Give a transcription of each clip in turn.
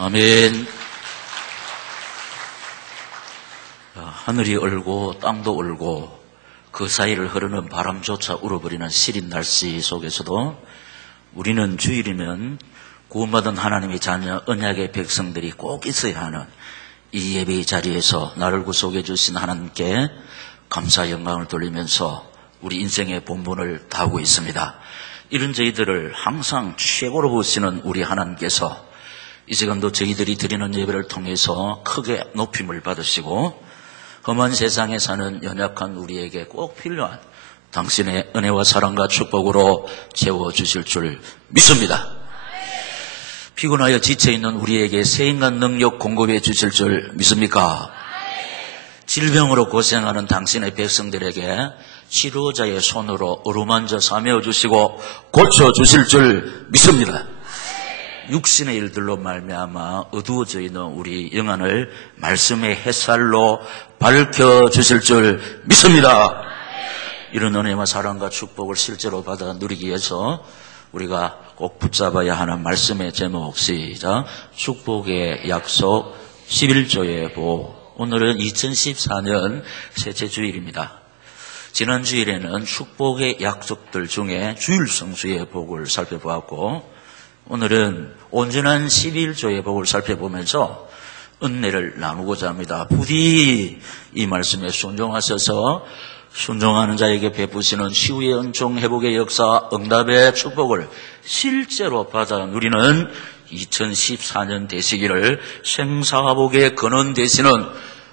아멘. 하늘이 얼고 땅도 얼고 그 사이를 흐르는 바람조차 울어버리는 시린 날씨 속에서도 우리는 주일이면 구원받은 하나님의 자녀 언약의 백성들이 꼭 있어야 하는 이 예배의 자리에서 나를 구속해 주신 하나님께 감사 영광을 돌리면서 우리 인생의 본분을 다하고 있습니다. 이런 저희들을 항상 최고로 보시는 우리 하나님께서 이 시간도 저희들이 드리는 예배를 통해서 크게 높임을 받으시고 험한 세상에 사는 연약한 우리에게 꼭 필요한 당신의 은혜와 사랑과 축복으로 채워주실 줄 믿습니다. 피곤하여 지쳐있는 우리에게 새인간 능력 공급해 주실 줄 믿습니까? 질병으로 고생하는 당신의 백성들에게 치료자의 손으로 어루만져 사며 주시고 고쳐주실 줄 믿습니다. 육신의 일들로 말미암아 어두워져 있는 우리 영안을 말씀의 햇살로 밝혀주실 줄 믿습니다. 이런 은혜와 사랑과 축복을 실제로 받아 누리기 위해서 우리가 꼭 붙잡아야 하는 말씀의 제목, 시작. 축복의 약속 11조의 보. 오늘은 2014년 셋째 주일입니다. 지난 주일에는 축복의 약속들 중에 주일 성수의 복을 살펴보았고, 오늘은 온전한 11조의 복을 살펴보면서 은혜를 나누고자 합니다. 부디 이 말씀에 순종하셔서 순종하는 자에게 베푸시는 치유의 은총, 회복의 역사, 응답의 축복을 실제로 받아 누리는 2014년 되시기를 생사복의 근원 되시는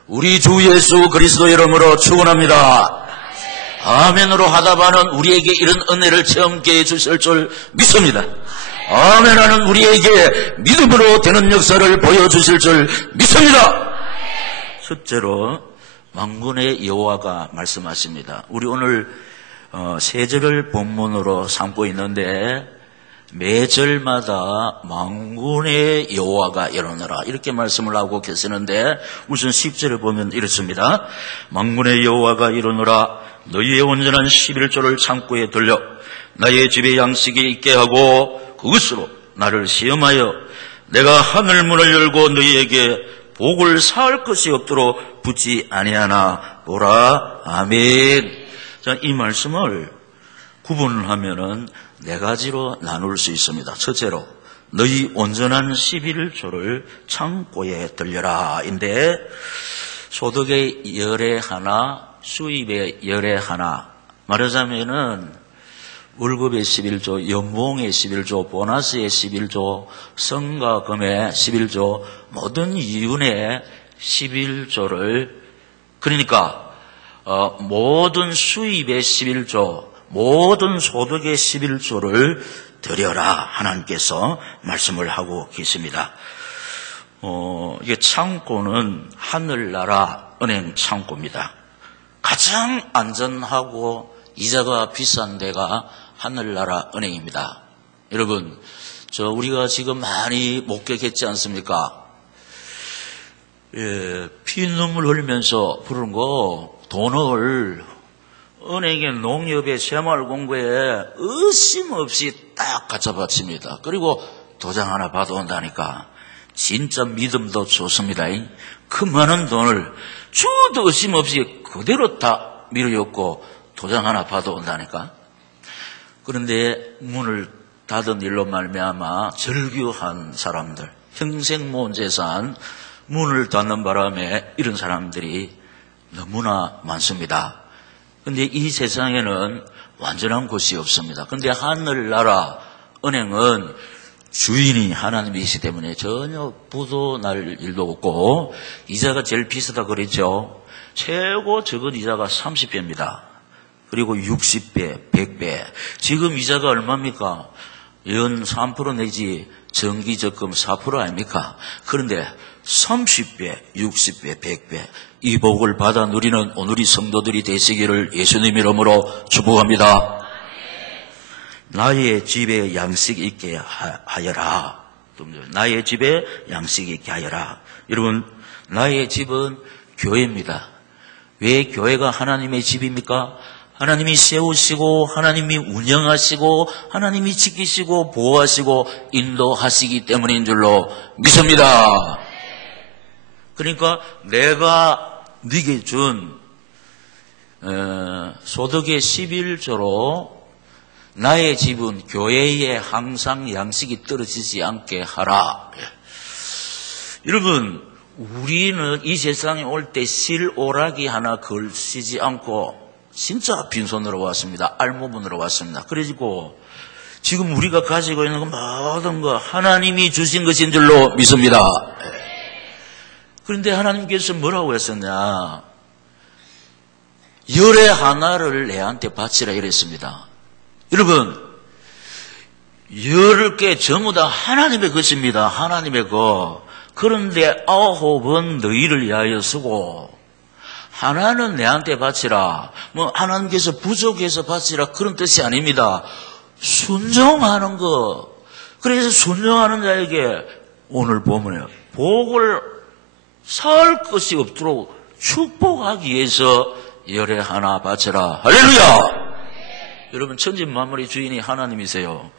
우리 주 예수 그리스도 이름으로 축원합니다. 아멘으로 하다바는 우리에게 이런 은혜를 체험케 해주실 줄 믿습니다. 아멘하는 우리에게 믿음으로 되는 역사를 보여주실 줄 믿습니다. 첫째로 만군의 여호와가 말씀하십니다. 우리 오늘 세 절을 본문으로 삼고 있는데 매 절마다 만군의 여호와가 일어나라 이렇게 말씀을 하고 계시는데 우선 10절을 보면 이렇습니다. 만군의 여호와가 일어나라 너희의 온전한 11조를 창고에 들려 나의 집에 양식이 있게 하고 그것으로 나를 시험하여 내가 하늘문을 열고 너희에게 복을 사할 것이 없도록 붙지 아니하나 보라. 아멘. 자, 이 말씀을 구분을 하면은 네 가지로 나눌 수 있습니다. 첫째로 너희 온전한 11조를 창고에 들려라 인데 소득의 열의 하나, 수입의 열의 하나, 말하자면은 월급의 11조, 연봉의 11조, 보너스의 11조, 성과금의 11조, 모든 이윤의 11조를, 그러니까 모든 수입의 11조, 모든 소득의 11조를 드려라 하나님께서 말씀을 하고 계십니다. 이게 창고는 하늘나라 은행 창고입니다. 가장 안전하고 이자가 비싼 데가 하늘나라 은행입니다. 여러분, 우리가 지금 많이 목격했지 않습니까? 피눈물 흘리면서 부르는 거, 돈을 은행의 농협의 새마을공고에 의심없이 딱 갖다 바칩니다. 그리고 도장 하나 받아온다니까. 진짜 믿음도 좋습니다. 그 많은 돈을 주도 의심없이 그대로 다 밀어줬고 도장 하나 받아온다니까. 그런데 문을 닫은 일로 말미암아 절규한 사람들, 평생 모은 재산 문을 닫는 바람에 이런 사람들이 너무나 많습니다. 그런데 이 세상에는 완전한 곳이 없습니다. 그런데 하늘나라 은행은 주인이 하나님이시기 때문에 전혀 부도 날 일도 없고 이자가 제일 비싸다 그랬죠. 최고 적은 이자가 30배입니다. 그리고 60배, 100배. 지금 이자가 얼마입니까? 연 3% 내지 정기적금 4% 아닙니까? 그런데 30배, 60배, 100배 이 복을 받아 누리는 오늘의 성도들이 되시기를 예수님 이름으로 축복합니다. 나의 집에 양식 있게 하여라. 나의 집에 양식 있게 하여라. 여러분, 나의 집은 교회입니다. 왜 교회가 하나님의 집입니까? 하나님이 세우시고 하나님이 운영하시고 하나님이 지키시고 보호하시고 인도하시기 때문인 줄로 믿습니다. 그러니까 내가 네게 준 소득의 11조로 나의 집은 교회에 항상 양식이 떨어지지 않게 하라. 여러분, 우리는 이 세상에 올 때 실오라기 하나 걸치지 않고 진짜 빈손으로 왔습니다. 알모분으로 왔습니다. 그래가지고 지금 우리가 가지고 있는 건 모든 거 하나님이 주신 것인 줄로 믿습니다. 그런데 하나님께서 뭐라고 했었냐? 열의 하나를 내한테 바치라 이랬습니다. 여러분, 10개 전부 다 하나님의 것입니다. 하나님의 것. 그런데 9은 너희를 위하여 쓰고 하나는 내한테 바치라. 뭐 하나님께서 부족해서 바치라 그런 뜻이 아닙니다. 순종하는 것. 그래서 순종하는 자에게 오늘 보면 복을 살 것이 없도록 축복하기 위해서 열의 하나 바쳐라. 할렐루야! 여러분, 천지만물의 주인이 하나님이세요.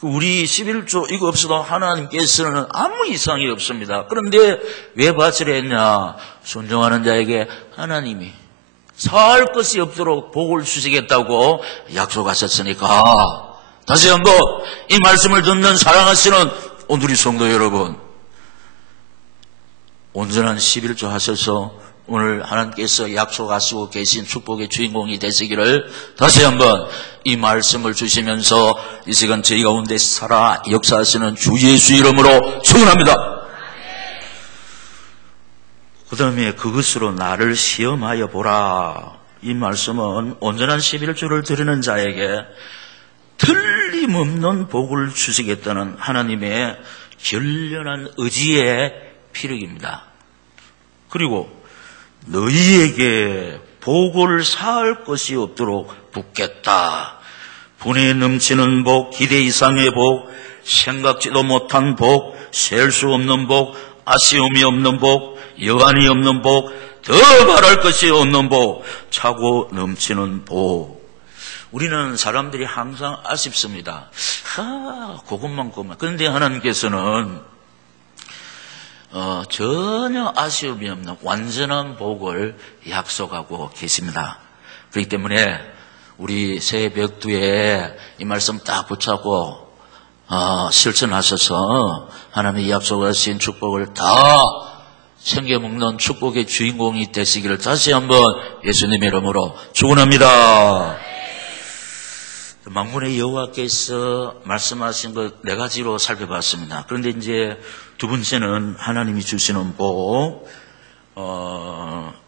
우리 11조 이거 없어도 하나님께서는 아무 이상이 없습니다. 그런데 왜 바치라 했냐? 순종하는 자에게 하나님이 살 것이 없도록 복을 주시겠다고 약속하셨으니까. 다시 한번 이 말씀을 듣는 사랑하시는 오늘의 성도 여러분, 온전한 11조 하셔서 오늘 하나님께서 약속하시고 계신 축복의 주인공이 되시기를 다시 한번 이 말씀을 주시면서 이 시간 저희 가운데 살아 역사하시는 주 예수 이름으로 축원합니다. 그 다음에 그것으로 나를 시험하여 보라. 이 말씀은 온전한 11조를 드리는 자에게 틀림없는 복을 주시겠다는 하나님의 결연한 의지의 피력입니다. 그리고 너희에게 복을 쌓을 것이 없도록 붓겠다. 분에 넘치는 복, 기대 이상의 복, 생각지도 못한 복, 셀 수 없는 복, 아쉬움이 없는 복, 여한이 없는 복, 더 말할 것이 없는 복, 차고 넘치는 복. 우리는 사람들이 항상 아쉽습니다. 그것만. 그런데 하나님께서는 전혀 아쉬움이 없는 완전한 복을 약속하고 계십니다. 그렇기 때문에 우리 새벽두에 이 말씀 딱 붙잡고 실천하셔서 하나님이 약속하신 축복을 다 챙겨 먹는 축복의 주인공이 되시기를 다시 한번 예수님의 이름으로 축원합니다. 만군의 여호와께서 말씀하신 것 4가지로 살펴봤습니다. 그런데 이제 두 번째는 하나님이 주시는 복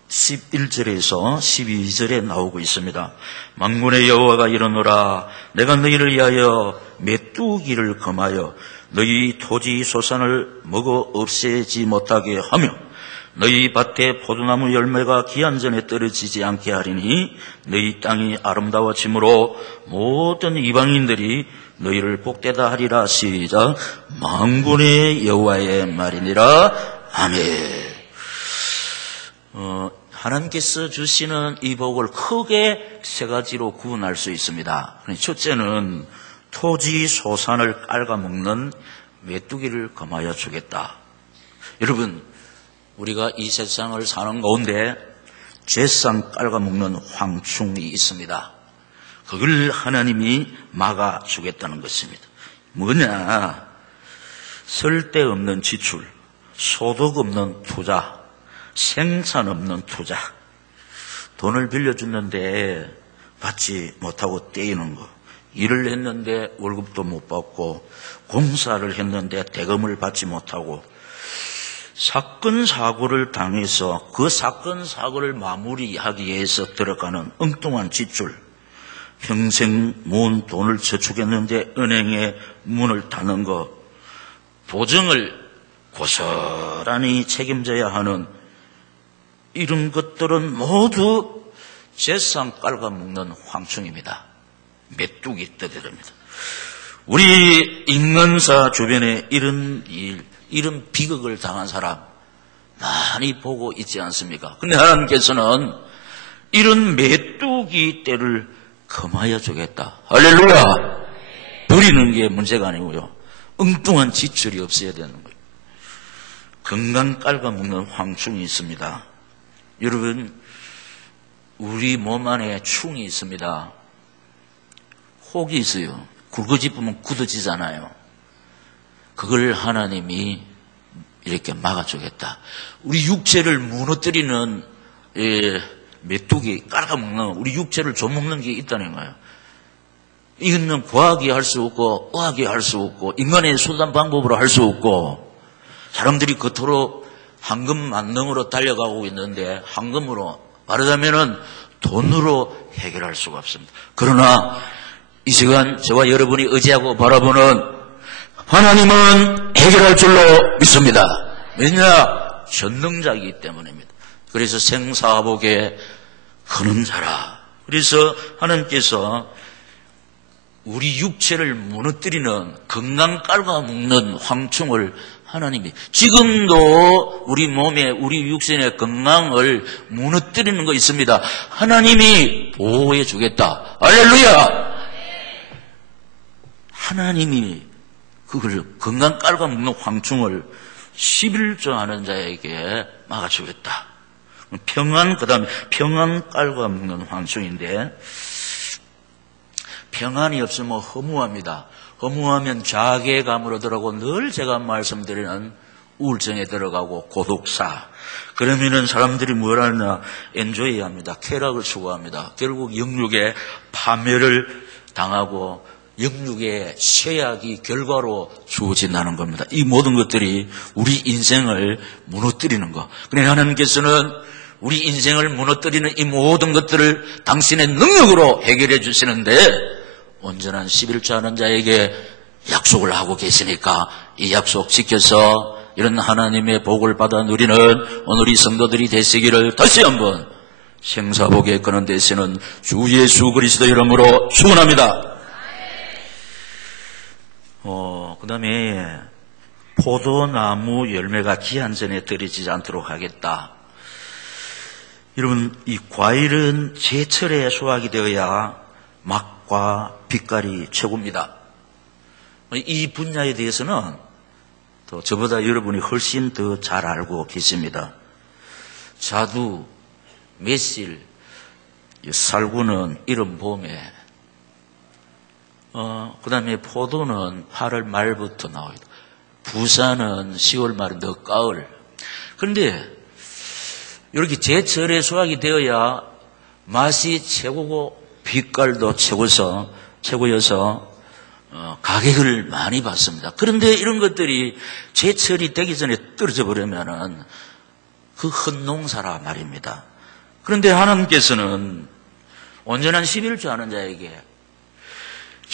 11절에서 12절에 나오고 있습니다. 만군의 여호와가 이르노라. 내가 너희를 위하여 메뚜기를 금하여 너희 토지 소산을 먹어 없애지 못하게 하며 너희 밭에 포도나무 열매가 기한전에 떨어지지 않게 하리니 너희 땅이 아름다워짐으로 모든 이방인들이 너희를 복되다 하리라. 시작. 만군의 여호와의 말이니라. 아멘. 하나님께서 주시는 이 복을 크게 3가지로 구분할 수 있습니다. 첫째는 토지 소산을 깔아먹는 메뚜기를 금하여 주겠다. 여러분, 우리가 이 세상을 사는 가운데 죄상 깔아먹는 황충이 있습니다. 그걸 하나님이 막아주겠다는 것입니다. 뭐냐? 쓸데없는 지출, 소득 없는 투자, 생산 없는 투자. 돈을 빌려줬는데 받지 못하고 떼이는 거. 일을 했는데 월급도 못 받고, 공사를 했는데 대금을 받지 못하고, 사건 사고를 당해서 그 사건 사고를 마무리하기 위해서 들어가는 엉뚱한 지출. 평생 모은 돈을 저축했는데 은행에 문을 닫는 것. 보증을 고스란히 책임져야 하는 이런 것들은 모두 재산 깔아먹는 황충입니다. 메뚜기 떼들입니다. 우리 인간사 주변에 이런 일, 이런 비극을 당한 사람 많이 보고 있지 않습니까? 그런데 하나님께서는 이런 메뚜기 떼를 금하여 주겠다. 할렐루야. 버리는 게 문제가 아니고요. 엉뚱한 지출이 없어야 되는 거예요. 건강 깔아먹는 황충이 있습니다. 여러분, 우리 몸 안에 충이 있습니다. 혹이 있어요. 굵어지면 굳어지잖아요. 그걸 하나님이 이렇게 막아주겠다. 우리 육체를 무너뜨리는 메뚜기 깔아먹는, 우리 육체를 좀먹는 게 있다는 거예요. 이거는 과학이 할 수 없고 의학이 할 수 없고 인간의 수단 방법으로 할 수 없고, 사람들이 그토록 황금 만능으로 달려가고 있는데 황금으로, 말하자면은 돈으로 해결할 수가 없습니다. 그러나 이 시간 저와 여러분이 의지하고 바라보는 하나님은 해결할 줄로 믿습니다. 왜냐? 전능자이기 때문입니다. 그래서 생사복에 크는 자라. 그래서 하나님께서 우리 육체를 무너뜨리는, 건강 깔아먹는 황충을 하나님이 지금도 우리 몸에, 우리 육신의 건강을 무너뜨리는 거 있습니다. 하나님이 보호해 주겠다. 할렐루야. 하나님이 그걸 건강 깔아먹는 황충을 11조 하는 자에게 막아주겠다. 평안, 그 다음에 평안 깔아먹는 황충인데, 평안이 없으면 허무합니다. 허무하면 자괴감으로 들어가고, 늘 제가 말씀드리는 우울증에 들어가고 고독사. 그러면은 사람들이 뭘 하느냐? 엔조이 합니다. 쾌락을 추구합니다. 결국 영육의 파멸을 당하고 영육의 쇠약이 결과로 주어진다는 겁니다. 이 모든 것들이 우리 인생을 무너뜨리는 것. 그러니까 하나님께서는 우리 인생을 무너뜨리는 이 모든 것들을 당신의 능력으로 해결해 주시는데, 온전한 11조 하는 자에게 약속을 하고 계시니까 이 약속 지켜서 이런 하나님의 복을 받아 누리는 오늘 이 성도들이 되시기를 다시 한번 생사복에 거는 되시는 주 예수 그리스도 이름으로 축원합니다. 그 다음에 포도나무 열매가 기한 전에 떨어지지 않도록 하겠다. 여러분, 이 과일은 제철에 수확이 되어야 맛과 빛깔이 최고입니다. 이 분야에 대해서는 또 저보다 여러분이 훨씬 더 잘 알고 계십니다. 자두, 매실, 살구는 이른 봄에, 그 다음에 포도는 8월 말부터 나와요. 부산은 10월 말, 늦가을. 그런데 이렇게 제철에 수확이 되어야 맛이 최고고 빛깔도 최고여서 가격을 많이 받습니다. 그런데 이런 것들이 제철이 되기 전에 떨어져 버리면은 그 헛농사라 말입니다. 그런데 하나님께서는 온전한 11조 하는 자에게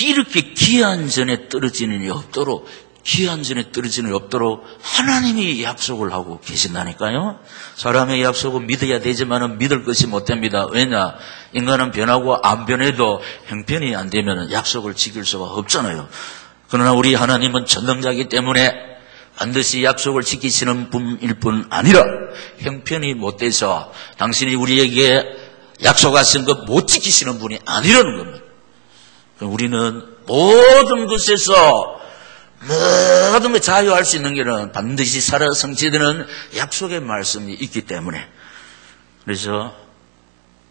이렇게 기한 전에 떨어지는 일이 없도록, 기한 전에 떨어지는 일이 없도록 하나님이 약속을 하고 계신다니까요. 사람의 약속은 믿어야 되지만 믿을 것이 못 됩니다. 왜냐? 인간은 변하고 안 변해도 형편이 안 되면 약속을 지킬 수가 없잖아요. 그러나 우리 하나님은 전능자이기 때문에 반드시 약속을 지키시는 분일 뿐 아니라 형편이 못 돼서 당신이 우리에게 약속하신 것 못 지키시는 분이 아니라는 겁니다. 우리는 모든 것에서 모든 걸 자유할 수 있는 길은 반드시 살아 성취되는 약속의 말씀이 있기 때문에, 그래서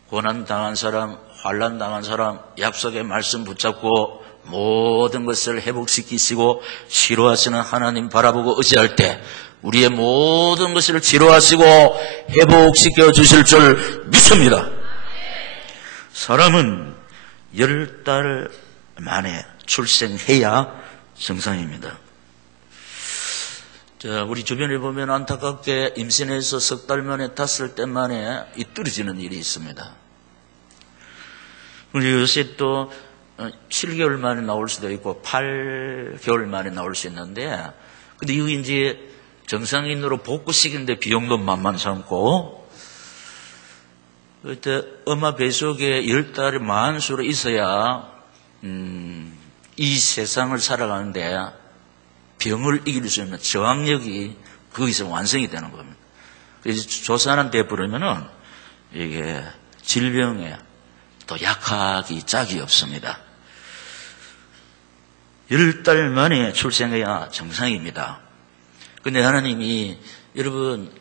고난당한 사람, 환난당한 사람, 약속의 말씀 붙잡고 모든 것을 회복시키시고 치료하시는 하나님 바라보고 의지할 때 우리의 모든 것을 치료하시고 회복시켜 주실 줄 믿습니다. 사람은 10달 만에 출생해야 정상입니다. 자, 우리 주변에 보면 안타깝게 임신해서 석 달 만에 5달 만에 떨어지는 일이 있습니다. 그리고 요새 또 7개월 만에 나올 수도 있고 8개월 만에 나올 수 있는데, 근데 이거 이제 정상인으로 복구시키는데 비용도 만만찮고, 그때 엄마 뱃속에 10달이 만수로 있어야 이 세상을 살아가는데 병을 이길 수 있는 저항력이 거기서 완성이 되는 겁니다. 그래서 조산한 데 부르면은 이게 질병에 또 약하기 짝이 없습니다. 10달 만에 출생해야 정상입니다. 근데 하나님이 여러분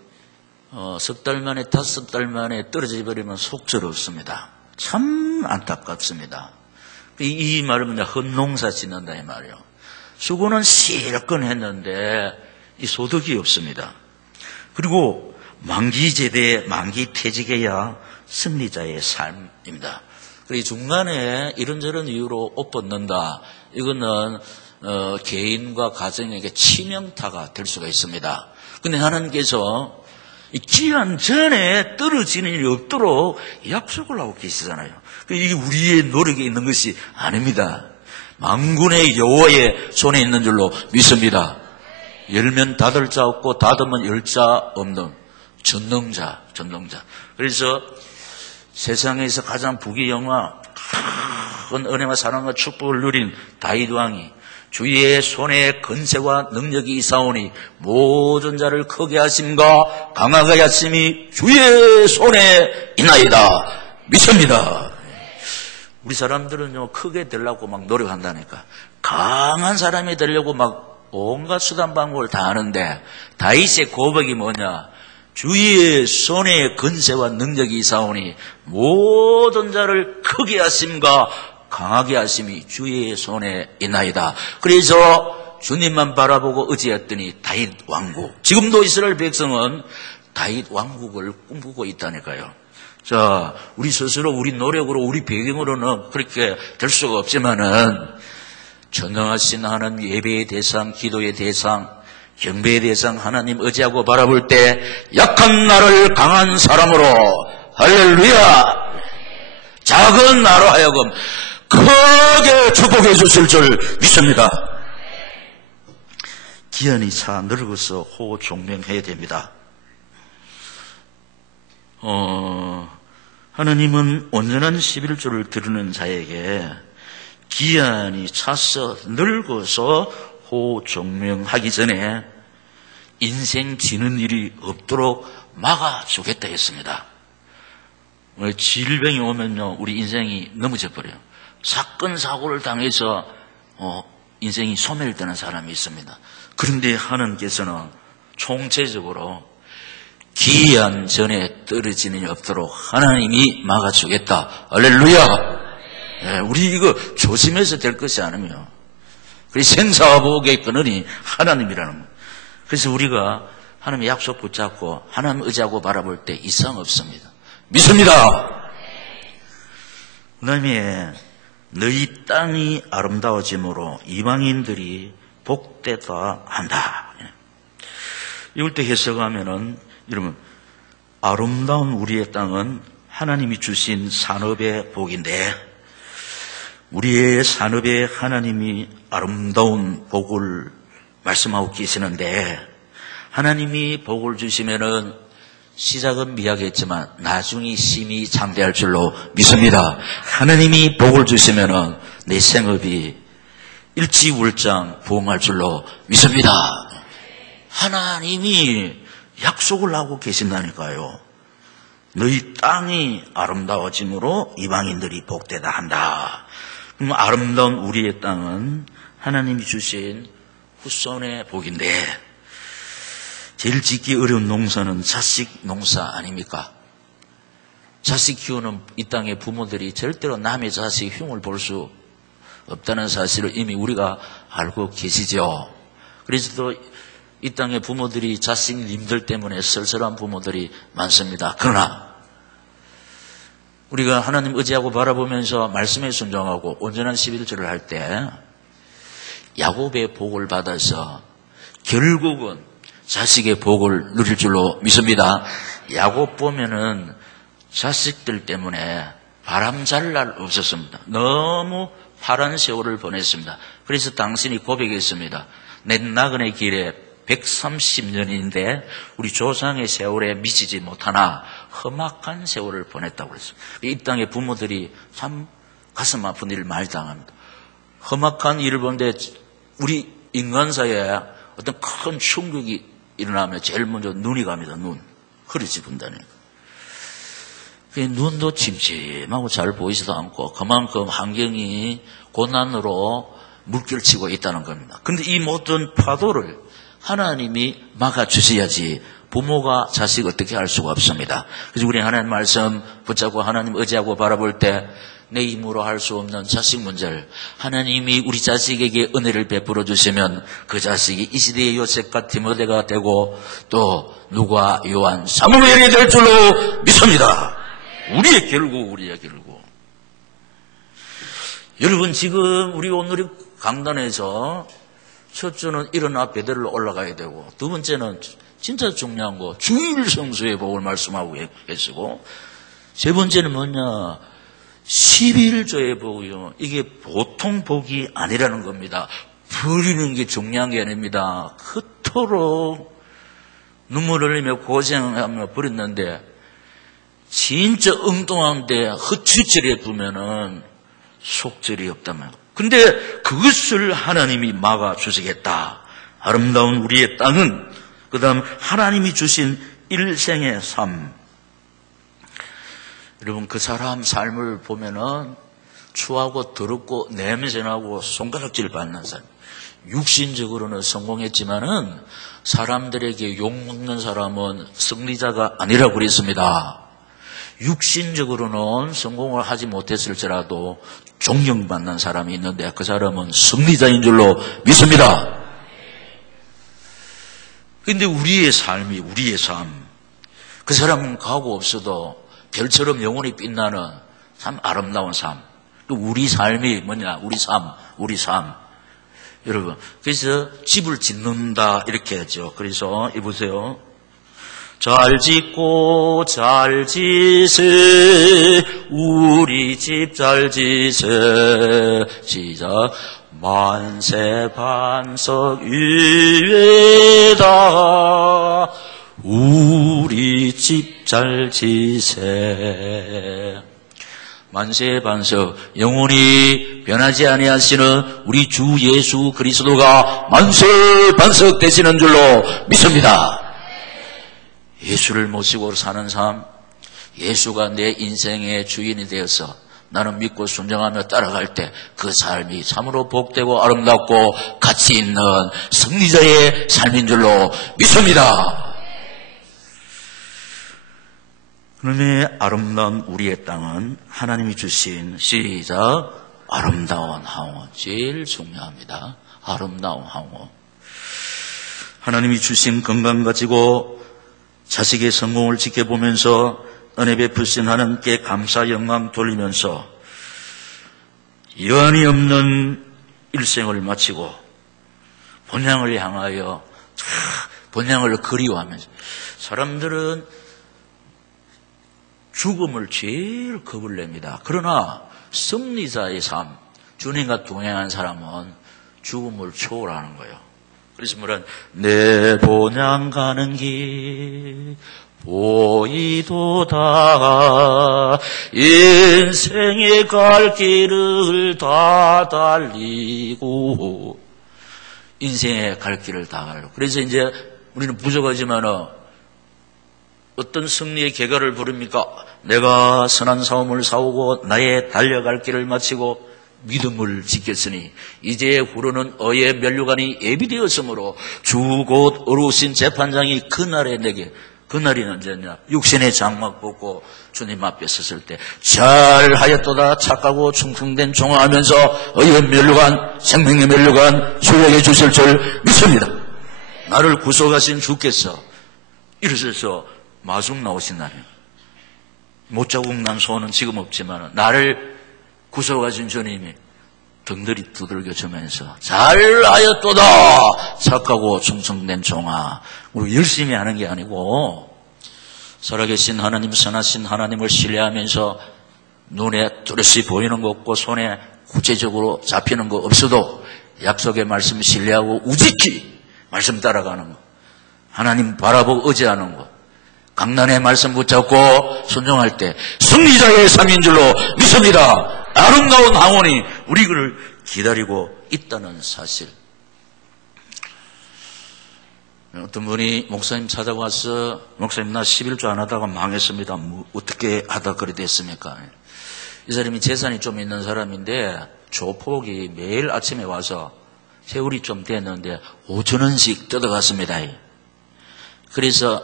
석 달 만에 5달 만에 떨어져 버리면 속절없습니다. 참 안타깝습니다. 이 말은 헛농사 짓는다 이 말이에요. 수고는 실컷 했는데 이 소득이 없습니다. 그리고 만기 제대, 만기 퇴직해야 승리자의 삶입니다. 그리고 중간에 이런저런 이유로 옷 벗는다. 이거는 개인과 가정에게 치명타가 될 수가 있습니다. 근데 하나님께서 기한 전에 떨어지는 일이 없도록 약속을 하고 계시잖아요. 이게 우리의 노력에 있는 것이 아닙니다. 만군의 여호와의 손에 있는 줄로 믿습니다. 열면 닫을 자 없고 닫으면 열 자 없는 전능자. 그래서 세상에서 가장 부귀영화 큰 은혜와 사랑과 축복을 누린 다윗 왕이 주의 손에 건세와 능력이 있사오니 모든 자를 크게 하심과 강하게 하심이 주의 손에 있나이다. 믿습니다. 우리 사람들은요 크게 되려고 막 노력한다니까. 강한 사람이 되려고 막 온갖 수단 방법을 다 하는데 다윗의 고백이 뭐냐? 주의 손에 건세와 능력이 있사오니 모든 자를 크게 하심과 강하게 하심이 주의 손에 있나이다. 그래서 주님만 바라보고 의지했더니 다윗 왕국. 지금도 이스라엘 백성은 다윗 왕국을 꿈꾸고 있다니까요. 자, 우리 스스로 우리 노력으로 우리 배경으로는 그렇게 될 수가 없지만은 전능하신 하나님 예배의 대상, 기도의 대상, 경배의 대상 하나님 의지하고 바라볼 때 약한 나를 강한 사람으로 할렐루야 작은 나로 하여금 크게 축복해 주실 줄 믿습니다. 기한이 차 늙어서 호종명해야 됩니다. 하나님은 온전한 11조를 드리는 자에게 기한이 차서 늙어서 호종명하기 전에 인생 지는 일이 없도록 막아주겠다 했습니다. 질병이 오면요 우리 인생이 넘어져 버려요. 사건 사고를 당해서 인생이 소멸되는 사람이 있습니다. 그런데 하나님께서는 총체적으로 기한 전에 떨어지는 일이 없도록 하나님이 막아주겠다. 할렐루야. 네, 우리 이거 조심해서 될 것이 아니며 생사화복의 근원이 하나님이라는 것. 그래서 우리가 하나님의 약속 붙잡고 하나님 의지하고 바라볼 때 이상 없습니다. 믿습니다. 하나님의 너희 땅이 아름다워짐으로 이방인들이 복되다 한다. 이걸 때 해석하면은 여러분 아름다운 우리의 땅은 하나님이 주신 산업의 복인데 우리의 산업에 하나님이 아름다운 복을 말씀하고 계시는데 하나님이 복을 주시면은 시작은 미약했지만 나중이 심히 장대할 줄로 믿습니다. 하나님이 복을 주시면은 내 생업이 일지월장 부흥할 줄로 믿습니다. 하나님이 약속을 하고 계신다니까요. 너희 땅이 아름다워짐으로 이방인들이 복되다 한다. 그럼 아름다운 우리의 땅은 하나님이 주신 후손의 복인데 제일 짓기 어려운 농사는 자식 농사 아닙니까? 자식 키우는 이 땅의 부모들이 절대로 남의 자식 흉을 볼 수 없다는 사실을 이미 우리가 알고 계시죠. 그래서 또 이 땅의 부모들이 자식님들 때문에 쓸쓸한 부모들이 많습니다. 그러나 우리가 하나님 의지하고 바라보면서 말씀에 순종하고 온전한 11조를 할 때 야곱의 복을 받아서 결국은 자식의 복을 누릴 줄로 믿습니다. 야곱 보면은 자식들 때문에 바람잘 날 없었습니다. 너무 파란 세월을 보냈습니다. 그래서 당신이 고백했습니다. 내 나그네 길에 130년인데 우리 조상의 세월에 미치지 못하나 험악한 세월을 보냈다고 그랬습니다. 이 땅의 부모들이 참 가슴 아픈 일을 많이 당합니다. 험악한 일을 보는데 우리 인간사에 어떤 큰 충격이 일어나면 제일 먼저 눈이 갑니다. 눈. 허리 짚은다니까. 눈도 침침하고 잘 보이지도 않고 그만큼 환경이 고난으로 물결치고 있다는 겁니다. 그런데 이 모든 파도를 하나님이 막아주셔야지 부모가 자식 어떻게 할 수가 없습니다. 그래서 우리 하나님 말씀 붙잡고 하나님 의지하고 바라볼 때 내 힘으로 할 수 없는 자식 문제를 하나님이 우리 자식에게 은혜를 베풀어 주시면 그 자식이 이 시대의 요셉과 디모데가 되고 또 누가 요한 사무엘이 될 줄로 믿습니다. 우리의 결국. 여러분 지금 우리 오늘 강단에서 첫째는 일어나 베델로 올라가야 되고 두 번째는 진짜 중요한 거 주일 성수의 복을 말씀하고 계시고 세 번째는 뭐냐 11조의 복이요. 이게 보통 복이 아니라는 겁니다. 버리는 게 중요한 게 아닙니다. 그토록 눈물 흘리며 고생하며 버렸는데 진짜 엉뚱한데 헛짓질에 두면은 속절이 없다면. 근데 그것을 하나님이 막아주시겠다. 아름다운 우리의 땅은 그 다음 하나님이 주신 일생의 삶. 여러분 그 사람 삶을 보면은 추하고 더럽고 냄새나고 손가락질 받는 사람. 육신적으로는 성공했지만은 사람들에게 욕먹는 사람은 승리자가 아니라고 그랬습니다. 육신적으로는 성공을 하지 못했을지라도 존경받는 사람이 있는데 그 사람은 승리자인 줄로 믿습니다. 그런데 우리의 삶, 그 사람은 가고 없어도 별처럼 영원히 빛나는 참 아름다운 삶. 또 우리 삶이 뭐냐? 우리 삶. 여러분, 그래서 집을 짓는다 이렇게 하죠. 그래서 이보세요. 잘 짓고 잘 지세 우리 집 잘 지세 시작. 만세 반석 위에다 우리 집 잘 지세. 만세 반석 영원히 변하지 아니하시는 우리 주 예수 그리스도가 만세 반석 되시는 줄로 믿습니다. 예수를 모시고 사는 삶, 예수가 내 인생의 주인이 되어서 나는 믿고 순종하며 따라갈 때 그 삶이 참으로 복되고 아름답고 가치 있는 승리자의 삶인 줄로 믿습니다. 그러면 아름다운 우리의 땅은 하나님이 주신 시작 아름다운 항원. 제일 중요합니다. 아름다운 항원. 하나님이 주신 건강 가지고 자식의 성공을 지켜보면서 은혜 베푸신 하나님께 감사 영광 돌리면서 여한이 없는 일생을 마치고 본향을 향하여 본향을 그리워하면서 사람들은 죽음을 제일 겁을 냅니다. 그러나 승리자의 삶, 주님과 동행한 사람은 죽음을 초월하는 거예요. 그래서 뭐란 내 본향 가는 길 보이도다 인생의 갈 길을 다 달리고 인생의 갈 길을 다 가려고. 그래서 이제 우리는 부족하지만 어떤 승리의 계가를 부릅니까? 내가 선한 싸움을 싸우고 나의 달려갈 길을 마치고 믿음을 지켰으니 이제 후로는 어의 면류관이 예비되었으므로 주 곧 어루신 재판장이 그날에 내게 그날이 언제냐? 육신의 장막 벗고 주님 앞에 섰을 때 잘하였도다 착하고 충성된 종하면서 어의 면류관 생명의 면류관 수여해 주실 줄 믿습니다. 나를 구속하신 주께서 이르셔서 마중 나오신 날이에요. 못자국 난 소원은 지금 없지만 나를 구속하신 주님이 등들이 두들겨 주면서 잘하였도다 착하고 충성된 종아. 우리 열심히 하는 게 아니고 살아계신 하나님 선하신 하나님을 신뢰하면서 눈에 뚜렷이 보이는 거 없고 손에 구체적으로 잡히는 거 없어도 약속의 말씀 신뢰하고 우직히 말씀 따라가는 거, 하나님 바라보고 의지하는 거, 강단의 말씀 붙잡고 순종할 때 승리자의 삶인 줄로 믿습니다. 아름다운 항원이 우리를 기다리고 있다는 사실. 어떤 분이 목사님 찾아와서 목사님 나 11조 안 하다가 망했습니다. 뭐 어떻게 하다 그래 됐습니까? 이 사람이 재산이 좀 있는 사람인데 조폭이 매일 아침에 와서 세월이 좀 됐는데 5,000원씩 뜯어갔습니다. 그래서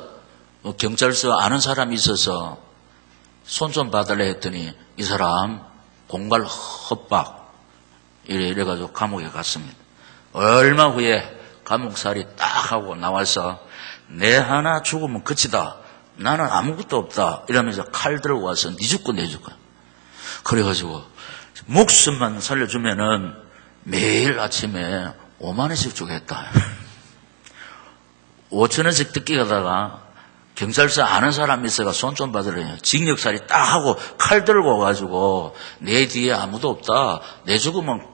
경찰서 아는 사람이 있어서 손 좀 받으려 했더니 이 사람 공갈 협박 이래가지고 감옥에 갔습니다. 얼마 후에 감옥살이 딱 하고 나와서 내 하나 죽으면 끝이다. 나는 아무것도 없다. 이러면서 칼 들고 와서 니 죽고 내 죽고. 그래가지고 목숨만 살려주면은 매일 아침에 5만 원씩 주겠다. 5천 원씩 뜯기 가다가 경찰서 아는 사람이 있어가 손 좀 받으려요. 징역살이 딱 하고 칼 들고 와가지고 내 뒤에 아무도 없다. 내 죽으면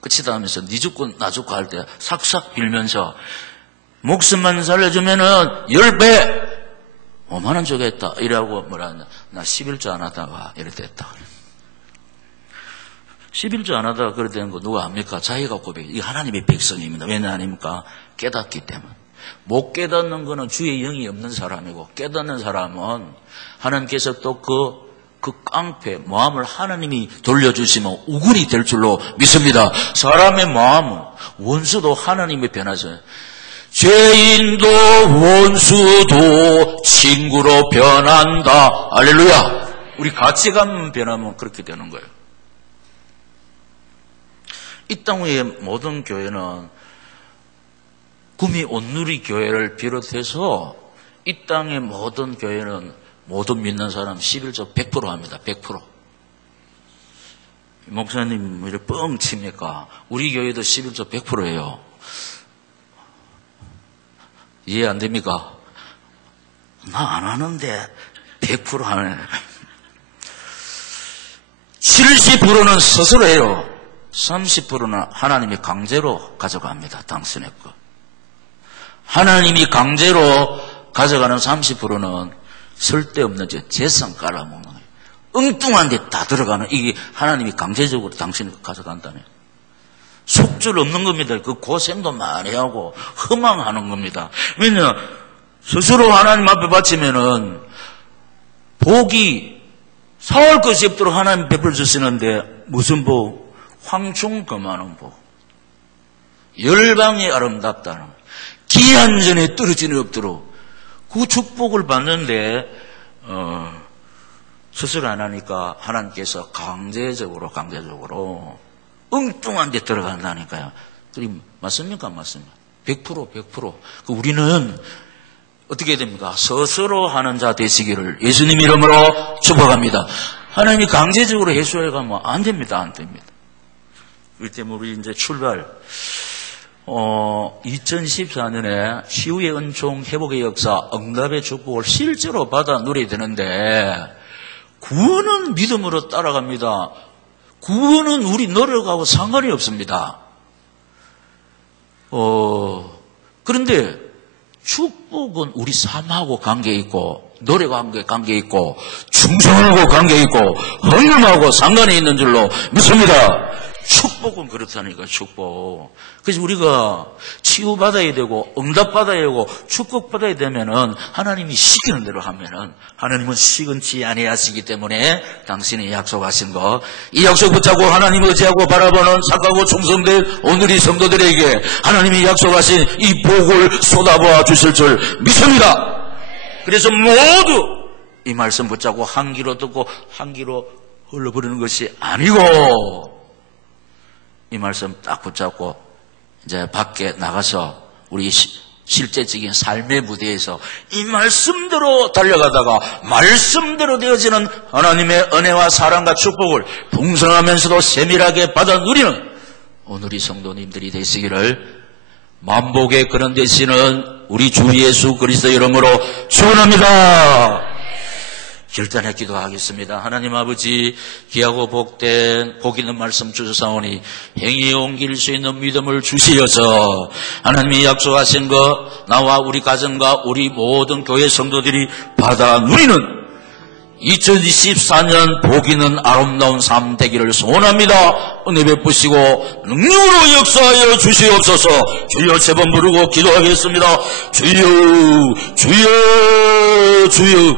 끝이다 하면서 니 죽고 나 죽고 할 때 삭삭 빌면서 목숨만 살려주면은 10배 5만 원 주겠다. 이라고 뭐라 나 11조 안 하다가 이렇게 됐다. 11조 안 하다가 그렇게 된 거 누가 압니까? 자기가 고백. 이 하나님의 백성입니다. 왜 아닙니까? 깨닫기 때문에. 못 깨닫는 거는 주의 영이 없는 사람이고 깨닫는 사람은 하나님께서 또 그 깡패 마음을 하나님이 돌려주시면 우군이 될 줄로 믿습니다. 사람의 마음은 원수도 하나님의 변하죠. 죄인도 원수도 친구로 변한다. 할렐루야. 우리 가치관 변하면 그렇게 되는 거예요. 이 땅 위의 모든 교회는 구미 온누리 교회를 비롯해서 이 땅의 모든 교회는 모든 믿는 사람 11조 100% 합니다. 100%. 목사님 왜 이렇게 뻥 칩니까? 우리 교회도 11조 100%예요. 이해 안 됩니까? 나 안 하는데 100% 하네. 70%는 스스로 해요. 30%는 하나님이 강제로 가져갑니다. 당신의 것. 하나님이 강제로 가져가는 30%는 쓸데없는 재산 깔아먹는 거예요. 엉뚱한 데 다 들어가는 이게 하나님이 강제적으로 당신을 가져간다네. 속줄 없는 겁니다. 그 고생도 많이 하고 허망하는 겁니다. 왜냐 스스로 하나님 앞에 바치면은 복이 사올 것이 없도록 하나님 베풀어 주시는데 무슨 복? 황충 금하는 복. 열방이 아름답다는 기한 전에 떨어지는 없도록 그 축복을 받는데 스스로 안 하니까 하나님께서 강제적으로 엉뚱한 데 들어간다니까요. 맞습니까? 맞습니다. 100%. 우리는 어떻게 됩니까? 스스로 하는 자 되시기를 예수님 이름으로 축복합니다. 하나님이 강제적으로 해소해 가면 안 됩니다. 안 됩니다. 그 때문에 우리 이제 출발 2014년에 시우의 은총 회복의 역사 응답의 축복을 실제로 받아 누려야 되는데 구원은 믿음으로 따라갑니다. 구원은 우리 노력하고 상관이 없습니다. 그런데 축복은 우리 삶하고 관계있고 노력하고 관계있고 충성하고 관계있고 헌금하고 상관이 있는 줄로 믿습니다. 축복은 그렇다니까 축복. 그래서 우리가 치유받아야 되고 응답받아야 되고 축복받아야 되면은 하나님이 시키는 대로 하면은 하나님은 시근치 아니하시기 때문에 당신이 약속하신 거 이 약속 붙잡고 하나님 의지하고 바라보는 착하고 충성된 오늘의 성도들에게 하나님이 약속하신 이 복을 쏟아부어 주실 줄 믿습니다. 그래서 모두 이 말씀 붙잡고 한 귀로 듣고 한 귀로 흘러버리는 것이 아니고 이 말씀 딱 붙잡고 이제 밖에 나가서 우리 실제적인 삶의 무대에서 이 말씀대로 달려가다가 말씀대로 되어지는 하나님의 은혜와 사랑과 축복을 풍성하면서도 세밀하게 받아 누리는 오늘의 성도님들이 되시기를 만복의 그런 되시는 우리 주 예수 그리스도 이름으로 축원합니다. 결단해 기도하겠습니다. 하나님 아버지 귀하고 복된 복 있는 말씀 주셨사오니 행위에 옮길 수 있는 믿음을 주시어서 하나님이 약속하신 것 나와 우리 가정과 우리 모든 교회 성도들이 받아 누리는 2024년 복 있는 아름다운 삶 되기를 소원합니다. 은혜 베푸시고 능력으로 역사하여 주시옵소서. 주여 세 번 부르고 기도하겠습니다. 주여 주여 주여